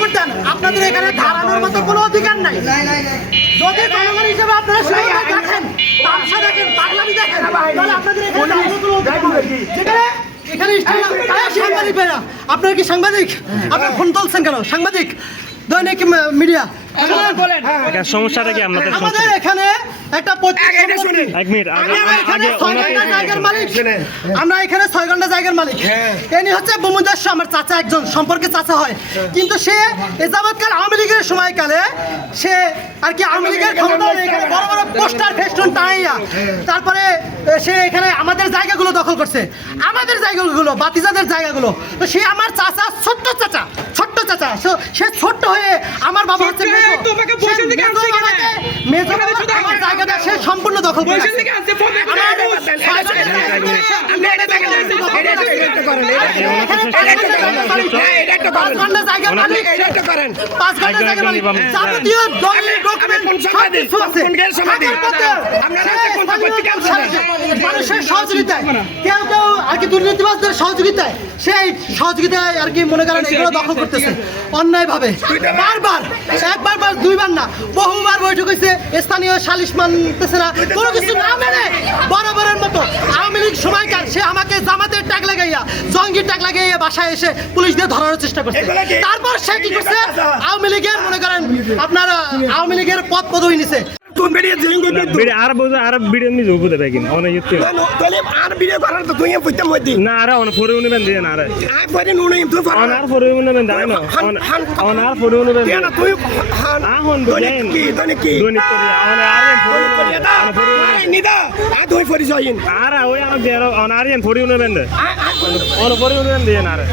পক্ষে দেন। আপনাদের এখানে দাঁড়ানোর মতো কোনো অধিকার নাই। যদি জনগণ হিসেবে আপনারা দেখেন দেখেন পাগলামি দেখেন তাহলে আপনাদের এখানে দাঁড়ানোর কোনো অধিকার নেই। যেখানে এখানে সাংবাদিক ভাইরা আপনারা কি সাংবাদিক? আপনার ফোন তুলছেন কেন? সাংবাদিক দৈনিক মিডিয়া সমস্যাটা কি আপনাদের আমাদের এখানে একটা এক মিনিট আগে আমরা এখানে ছয় ঘণ্টা জায়গার মালিক। আমরা এখানে ছয় ঘণ্টা জায়গার মালিক। এনি হচ্ছে বুমুদাস আমার চাচা একজন সম্পর্কে চাচা হয়। কিন্তু সে এ যাবৎকাল আওয়ামী লীগের সময়কালে সে আর কি আওয়ামী লীগের ক্ষমতা এখানে বড় বড় পোস্টার ফেস্টুন টানাইয়া তারপরে সে এখানে আমাদের জায়গাগুলো দখল করছে। আমাদের জায়গাগুলো বাতিজাদের জায়গাগুলো। তো সে আমার চাচা ছোট্ট চাচা ছোট্ট চাচা। সে- ছোট্ট হয়ে আমার বাবা হচ্ছে হয়ে। তোমাকে বসে থেকে আনছে কেন? বাবাকে মেজো আমাদের বাবা শুধু আমার জায়গাটা সে সম্পূর্ণ দখল করে বসে থেকে আসছে ফোন দেখতে আমার দেখতে ছয় দেখতে ঘণ্টা দেখতে জায়গা দেখতে মালিক। আপনি এটা দেখেন, এটা এটা করেন, এটা একটু করেন, পাঁচ ঘণ্টা জায়গা মালিক। এটা একটু পাঁচ করেন। ঘণ্টা জায়গা মালিক। এটা করেন। পাঁচ ঘণ্টা জায়গা মালিক। যাবতীয় দলিল, document সব কিছু আছে। কোন গ্যাস সময় দিন? কাগজপত্র। আপনারা কোন পত্রিকা মানুষের সহযোগিতায় কেউ কি দুর্নীতিবাজদের সহযোগিতায় সেই সহযোগিতায় আর কি মনে করেন এগুলো দখল করতেছে। অন্যায় ভাবে বারবার একবার বার দুইবার না বহুবার বৈঠক হয়েছে স্থানীয় সালিশ মানতেছে না কোনো কিছু না মেনে বরাবরের মতো আওয়ামী লীগ সময়কার সে আমাকে জামাতের ট্যাগ লাগাইয়া জঙ্গির ট্যাগ লাগাইয়া বাসায় এসে পুলিশ দিয়ে ধরানোর চেষ্টা করছে। তারপর সে কি করছে? আওয়ামী লীগের মনে করেন আপনার আওয়ামী লীগের পদ পদবি নিছে। তুমি বেরিয়ে জিলিং করবি তো। বিড়ি আর বুঝে আর বিড়ি নি যোগ দেবে কিনা অনেক ইচ্ছে না, তাহলে আর ভিডিও করার তো তুই বুঝতে মধ্যে না আরে অন ফরে উনি বেন দিয়ে না আরে। আর পরে নুনে তুই অন আর ফরে উনি বেন দাই না অন আর ফরে উনি বেন কেন তুই হান। আহন দৈনিক বুঝেন কি দৈনিক কি? দৈনিক করি অন আর ফরে করি এটা আরে নিদা আর তুই ফরি যাইন। আর ওই আমার দিয়ে অন আর এন ফরে উনি বেন অন ফরে উনি বেন দিয়ে না আরে।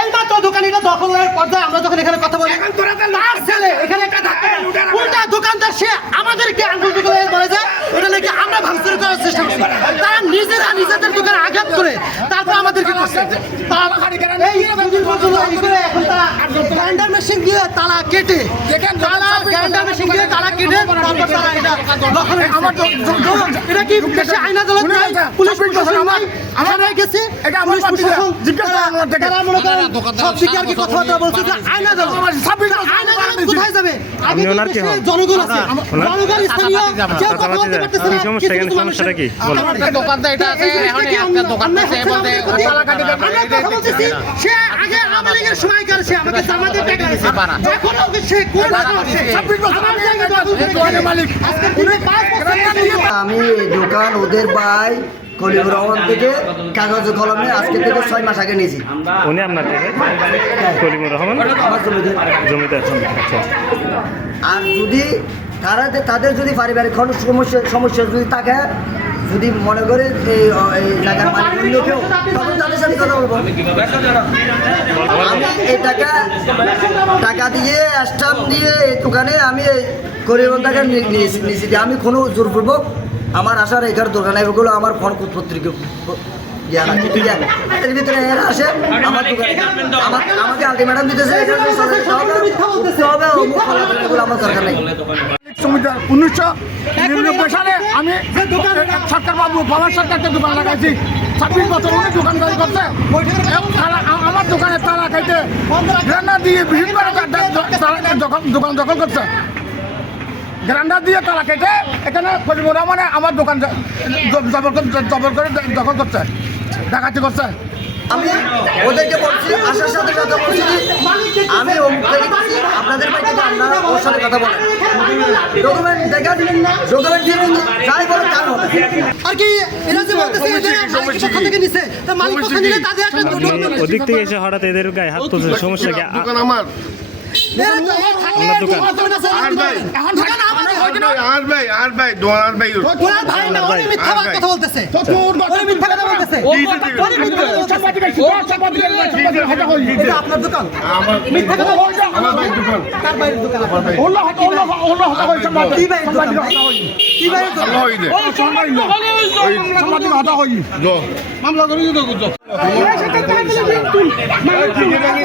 এই মাত্র দোকানিটা দখলের পর্যায়ে আমরা যখন এখানে কথা এখন তোরা তো তার ছেলে এখানে একটা ধাক্কা উল্টা দোকানদার সে আমাদেরকে আঙ্গুল টুকুলে বলে যে এটা নাকি আমরা ভাঙচুর করার চেষ্টা করছি। তারা নিজেরা নিজেদের দোকানে আঘাত করে তারপর আমাদেরকে করছে। তারা এই দুদিন পর্যন্ত এই করে এখন তারা গ্রাইন্ডার মেশিন দিয়ে তালা কেটে তালা গ্রাইন্ডার মেশিন দিয়ে তালা কেটে তারপর তারা এটা আমার এটা কি আইন আদালত নাই? পুলিশ প্রশাসন আমরা গেছি এটা পুলিশ প্রশাসন তারা- তারা মনে করেন সব দিকে আর কি কথাবার্তা বলছে যে আইন আদালত আইন কোথায় যাবে? আগে আপনি তো ওনার কি দেশে হন? জনগণ আছে। জনগণ স্থানীয় কেউ কথা বলতে পারতেছে না। সমস্যা? এখানে সমস্যাটা কি? বলো। আমাদের এটা আছে, এই জিনিসটা এখনই কি একটা দোকান অন্যায় বলতে আমাদের প্রতি? তালাকাটি ব্যাপার, আমরা কথা বলতেছি, সে আগে আওয়ামী লীগের সময়কার সে? আমাকে জামাতে টাকা দিয়েছে। এখন ওকে সে কোন আমি দোকান ওদের ভাই রহমান থেকে কাগজ কলমে আজকে থেকে ছয় মাস আগে নিয়েছি। উনি আপনার থেকে? কলিমুর রহমান? আমার জমিতে জমিতে আছেন আচ্ছা। আর যদি তারা তাদের যদি পারিবারিক খরচ সমস্যা সমস্যা যদি থাকে যদি মনে করে এই এই জায়গার মালিক অন্য কেউ তখন তাদের সাথে কথা বলব। আমি এই টাকা টাকা দিয়ে স্টাম্প দিয়ে এই দোকানে আমি এই করিবন টাকা নিয়েছি। আমি কোনো জোরপূর্বক আমার আসার এখানে দোকান ওগুলো আমার ফোন পত্রিকা ভিতরে এরা আসে আমার দোকানে আমাকে আলটিমেটাম দিতেছে এগুলো আমার দরকার নেই। উনিশশো নিরানব্বই সালে আমি সরকার বাবু বাবার সরকারকে দোকান লাগাইছি। ছাব্বিশ বছর উনি দোকানদারি করছে। এবং তালা- আ- আমার দোকানে তালা খাইতে দিয়ে দোকান দখল করছে। গ্রান্ডার দিয়ে তারা কেটে এখানে ফরিমুরা মানে আমার দোকান জবর করে জবর করে দখল করছে। ডাকাতি করছে। আমি ওদেরকে বলছি আসার সাথে সাথে বলছি আমি থেকে আপনাদের বাড়িতে আপনারা ওর সাথে কথা বলেন ডকুমেন্ট দেখান ডকুমেন্ট দিয়ে দিন, যাই বলে তাই হবে। আর কি এরা যে বলতেছে যে মালিক পক্ষ থেকে নিছে? তা মালিক পক্ষ নিলে তাদের একটা document ওদিক থেকে এসে হঠাৎ এদের গায়ে হাত তুলছে সমস্যা কি? দোকান আমার। আর ভাই, এখন আর ভাই ভাই আপনার দোকান? কার?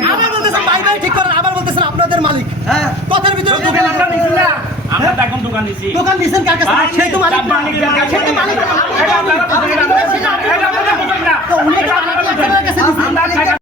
আবার বলতেছেন ভাই ভাই ঠিক করেন, আবার বলতেছেন আপনাদের মালিক। হ্যাঁ। কথার ভিতরে দোকান আমরা তো এখন দোকান দিছি। দোকান দিছেন কার কাছে সেই তো মালিক মালিক। কার কাছে সেই তো মালিক। এটা আপনারা বুঝেন না। না। তো উনি তো মালিক